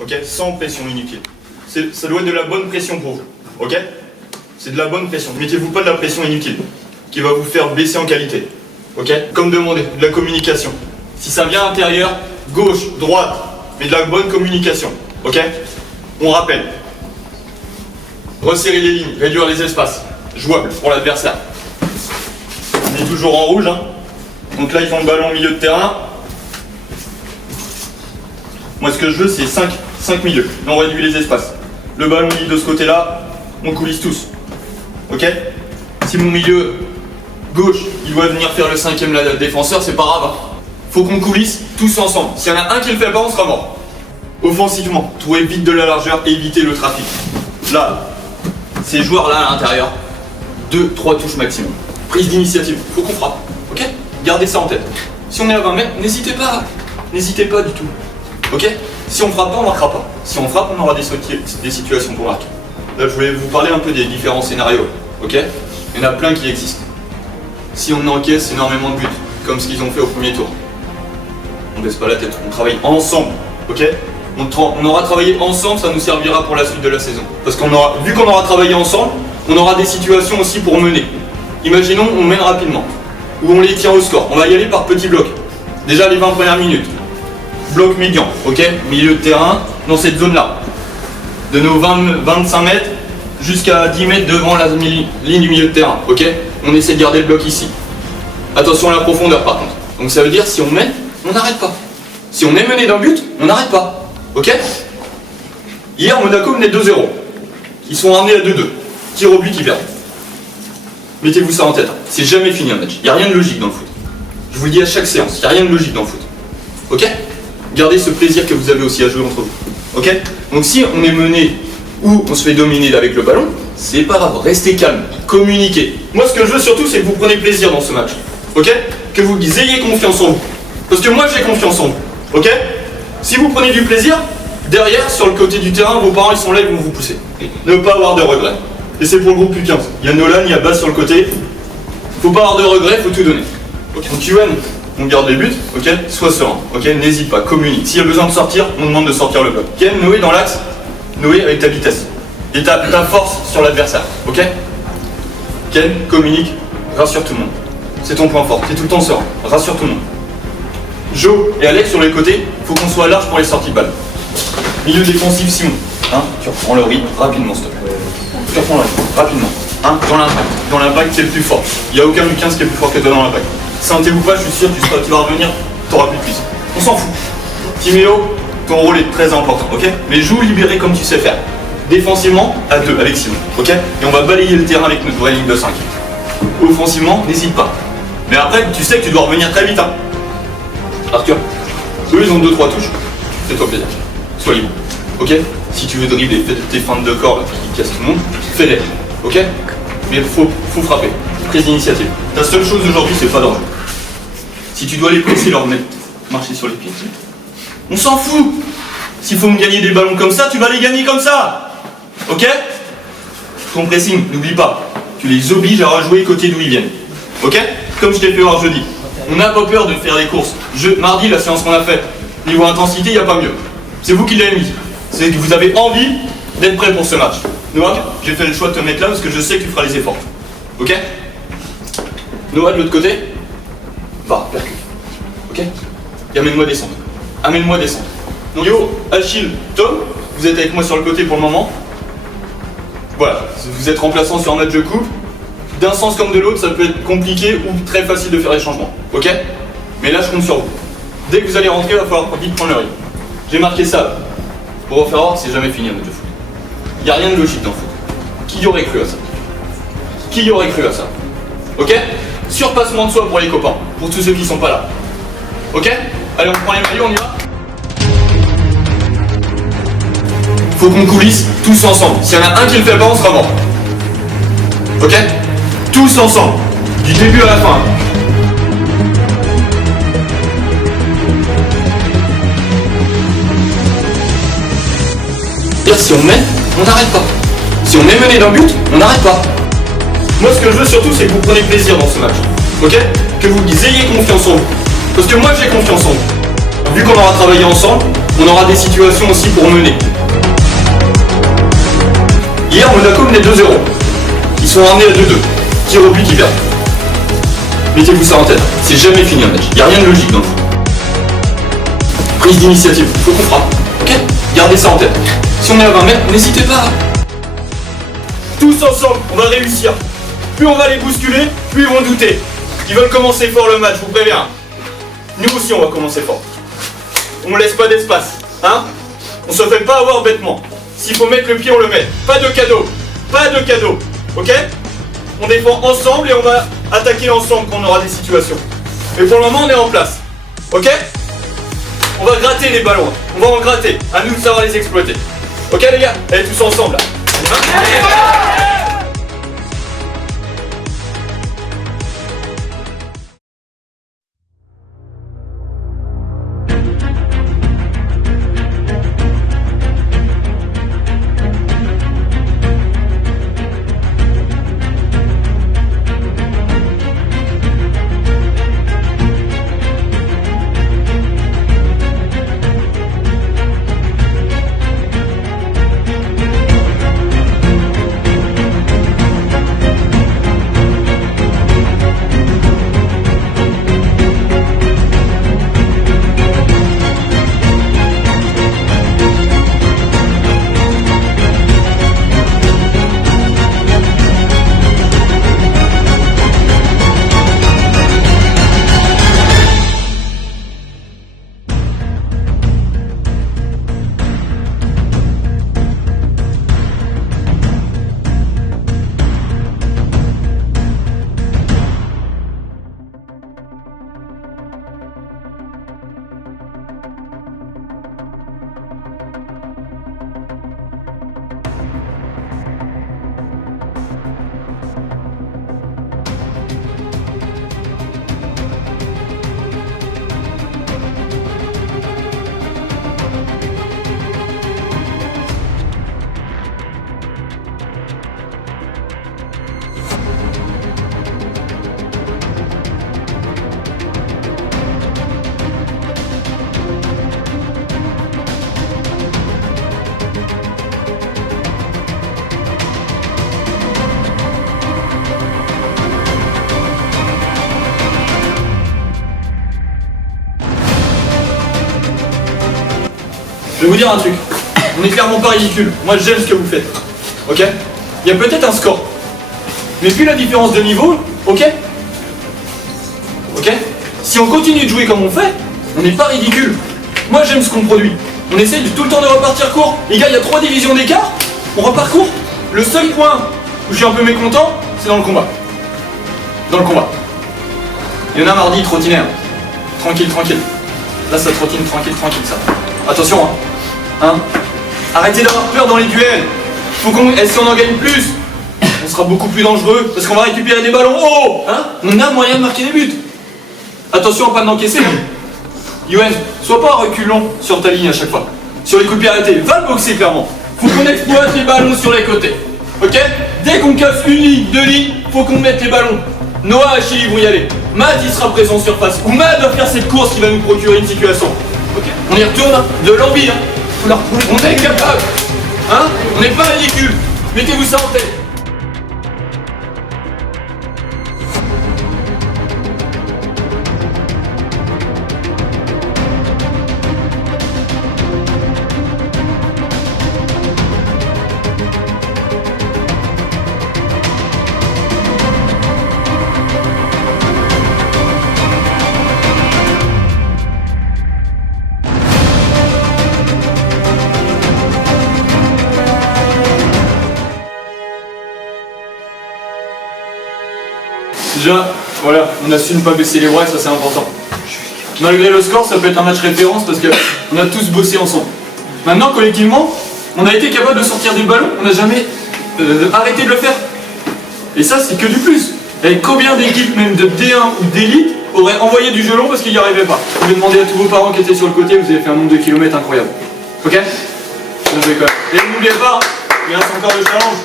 ok, sans pression inutile. Ça doit être de la bonne pression pour vous, ok? C'est de la bonne pression. Mettez-vous pas de la pression inutile, qui va vous faire baisser en qualité, ok? Comme demandé, de la communication. Si ça vient à l'intérieur, gauche, droite, mais de la bonne communication, ok? On rappelle. Resserrer les lignes, réduire les espaces, jouable pour l'adversaire. On est toujours en rouge, hein? Donc là, ils ont le ballon au milieu de terrain. Moi, ce que je veux, c'est 5 milieux. Là, on réduit les espaces. Le ballon est de ce côté-là, on coulisse tous. Ok? Si mon milieu gauche, il doit venir faire le 5e défenseur, c'est pas grave. Faut qu'on coulisse tous ensemble. S'il y en a un qui le fait pas, on sera mort. Offensivement, trouvez vite de la largeur et évitez le trafic. Là, ces joueurs-là à l'intérieur, 2-3 touches maximum. Prise d'initiative, faut qu'on frappe. Ok? Gardez ça en tête. Si on est à 20 mètres, n'hésitez pas. N'hésitez pas du tout. Ok? Si on frappe pas, on marquera pas. Si on frappe, on aura des situations pour marquer. Là, je voulais vous parler un peu des différents scénarios. Ok? Il y en a plein qui existent. Si on encaisse énormément de buts, comme ce qu'ils ont fait au premier tour, on baisse pas la tête, on travaille ensemble. Ok? On aura travaillé ensemble, ça nous servira pour la suite de la saison. Parce vu qu'on aura travaillé ensemble, on aura des situations aussi pour mener. Imaginons, on mène rapidement, ou on les tient au score. On va y aller par petits blocs. Déjà les 20 premières minutes. Bloc médian, ok? Milieu de terrain, dans cette zone-là. De nos 25 mètres jusqu'à 10 mètres devant la ligne du milieu de terrain, ok? On essaie de garder le bloc ici. Attention à la profondeur par contre. Donc ça veut dire si on mène, on n'arrête pas. Si on est mené d'un but, on n'arrête pas. Ok? Hier, Monaco menait 2-0. Ils sont ramenés à 2-2. Tir au but, ils perdent. Mettez-vous ça en tête. C'est jamais fini un match. Il n'y a rien de logique dans le foot. Je vous le dis à chaque séance, il n'y a rien de logique dans le foot. Ok? Gardez ce plaisir que vous avez aussi à jouer entre vous. Ok? Donc si on est mené ou on se fait dominer avec le ballon, c'est pas grave. Restez calme. Communiquez. Moi, ce que je veux surtout, c'est que vous preniez plaisir dans ce match. Ok? Que vous ayez confiance en vous. Parce que moi, j'ai confiance en vous. Ok? Si vous prenez du plaisir, derrière, sur le côté du terrain, vos parents ils sont là, ils vont vous pousser. Ne pas avoir de regrets. Et c'est pour le groupe U15. Il y a Nolan, il y a Bas sur le côté. Faut pas avoir de regrets, faut tout donner. Okay. Donc UN, on garde les buts, ok? Sois serein, ok? N'hésite pas, communique. S'il y a besoin de sortir, on demande de sortir le bloc. Ken, Noé dans l'axe, Noé avec ta vitesse. Et ta force sur l'adversaire, ok? Ken, communique, rassure tout le monde. C'est ton point fort, t'es tout le temps serein, rassure tout le monde. Jo et Alex sur les côtés, faut qu'on soit large pour les sorties de balle. Milieu défensif, Simon. Hein, tu reprends le rythme rapidement, s'il te plaît. Tu reprends le rythme rapidement. Hein, dans l'impact. Dans l'impact, c'est le plus fort. Il n'y a aucun U15 qui est plus fort que toi dans l'impact. Santé ou pas, je suis sûr, tu vas revenir, tu auras plus de puissance. On s'en fout. Timéo, ton rôle est très important, ok? Mais joue libéré comme tu sais faire. Défensivement, à 2 avec Simon, ok? Et on va balayer le terrain avec notre vraie ligne de 5. Offensivement, n'hésite pas. Mais après, tu sais que tu dois revenir très vite, hein? Arthur, eux ils ont 2-3 touches, fais-toi plaisir, sois libre, ok? Si tu veux dribbler, fais tes feintes de corps là, qui cassent tout le monde, fais-les, ok? Mais faut frapper, prise d'initiative. Ta seule chose aujourd'hui c'est pas d'enjeu. Si tu dois les presser, leur mettre, marcher sur les pieds, on s'en fout! S'il faut me gagner des ballons comme ça, tu vas les gagner comme ça! Ok? Ton pressing, n'oublie pas, tu les obliges à rejouer côté d'où ils viennent, ok? Comme je t'ai fait voir jeudi. On n'a pas peur de faire des courses. Mardi, la séance qu'on a faite, niveau intensité, il n'y a pas mieux. C'est vous qui l'avez mis. C'est que vous avez envie d'être prêt pour ce match. Noah, j'ai fait le choix de te mettre là parce que je sais que tu feras les efforts. Ok? Noah, de l'autre côté, va, percute. Ok? Et amène-moi descendre. Amène-moi descendre. Donc, Yo, Achille, Tom, vous êtes avec moi sur le côté pour le moment. Voilà, vous êtes remplaçant sur un match de coupe. D'un sens comme de l'autre, ça peut être compliqué ou très facile de faire les changements, ok? Mais là, je compte sur vous. Dès que vous allez rentrer, il va falloir vite prendre le rythme. J'ai marqué ça pour vous faire voir que c'est jamais fini un match de foot. Il n'y a rien de logique dans le foot. Qui y aurait cru à ça? Qui y aurait cru à ça? Ok? Surpassement de soi pour les copains, pour tous ceux qui sont pas là. Ok? Allez, on prend les maillots, on y va? Faut qu'on coulisse tous ensemble. S'il y en a un qui le fait pas, on sera mort. Ok? Tous ensemble, du début à la fin. Et si on mène, on n'arrête pas. Si on est mené d'un but, on n'arrête pas. Moi, ce que je veux surtout, c'est que vous preniez plaisir dans ce match. Ok? Que vous ayez confiance en vous. Parce que moi, j'ai confiance en vous. Vu qu'on aura travaillé ensemble, on aura des situations aussi pour mener. Hier, Monaco menait 2-0. Ils sont ramenés à 2-2. Tir au but, ils perdent. Mettez-vous ça en tête. C'est jamais fini un match. Il n'y a rien de logique dans le foot. Prise d'initiative. Faut qu'on frappe. Ok? Gardez ça en tête. Si on est à 20 mètres, n'hésitez pas. Tous ensemble, on va réussir. Plus on va les bousculer, plus ils vont douter. Ils veulent commencer fort le match, je vous préviens. Nous aussi, on va commencer fort. On laisse pas d'espace. Hein? On se fait pas avoir bêtement. S'il faut mettre le pied, on le met. Pas de cadeau. Pas de cadeau. Ok? On défend ensemble et on va attaquer ensemble quand on aura des situations. Mais pour le moment, on est en place. Ok? On va gratter les ballons. On va en gratter. À nous de savoir les exploiter. Ok les gars? Allez tous ensemble là. Hein? Je vais vous dire un truc. On est clairement pas ridicule. Moi j'aime ce que vous faites. Ok? Il y a peut-être un score. Mais puis la différence de niveau, ok? Ok? Si on continue de jouer comme on fait, on n'est pas ridicule. Moi j'aime ce qu'on produit. On essaye tout le temps de repartir court. Les gars, il y a 3 divisions d'écart. On repart court. Le seul point où je suis un peu mécontent, c'est dans le combat. Dans le combat. Il y en a mardi, trottinaire. Tranquille, tranquille. Là ça trottine, tranquille, tranquille ça. Attention hein. Arrêtez d'avoir peur dans les duels. Faut qu'on. Et si on en gagne plus, on sera beaucoup plus dangereux parce qu'on va récupérer des ballons hauts. Hein? On a moyen de marquer des buts. Attention à pas d'encaisser. Yoann, sois pas reculons sur ta ligne à chaque fois. Sur les coups de pied arrêtés, va le boxer clairement. Faut qu'on exploite les ballons sur les côtés. Ok? Dès qu'on casse une ligne, 2 lignes, faut qu'on mette les ballons. Noah, Achille vont y aller. Matt il sera présent sur face. Ou Matt va faire cette course qui va nous procurer une situation. Ok? On y retourne, hein? De l'envie, hein? Faut leur prouver qu'on est capable. Hein? On n'est pas ridicule. Mettez-vous ça en tête. Déjà, voilà, on a su ne pas baisser les bras et ça c'est important. Malgré le score, ça peut être un match référence parce qu'on a tous bossé ensemble. Maintenant, collectivement, on a été capable de sortir des ballons, on n'a jamais arrêté de le faire. Et ça, c'est que du plus. Et combien d'équipes, même de D1 ou d'élite, auraient envoyé du gelon parce qu'ils n'y arrivaient pas? Vous pouvez demander à tous vos parents qui étaient sur le côté, vous avez fait un nombre de kilomètres incroyable. Ok? Et n'oubliez pas, il reste encore le challenge.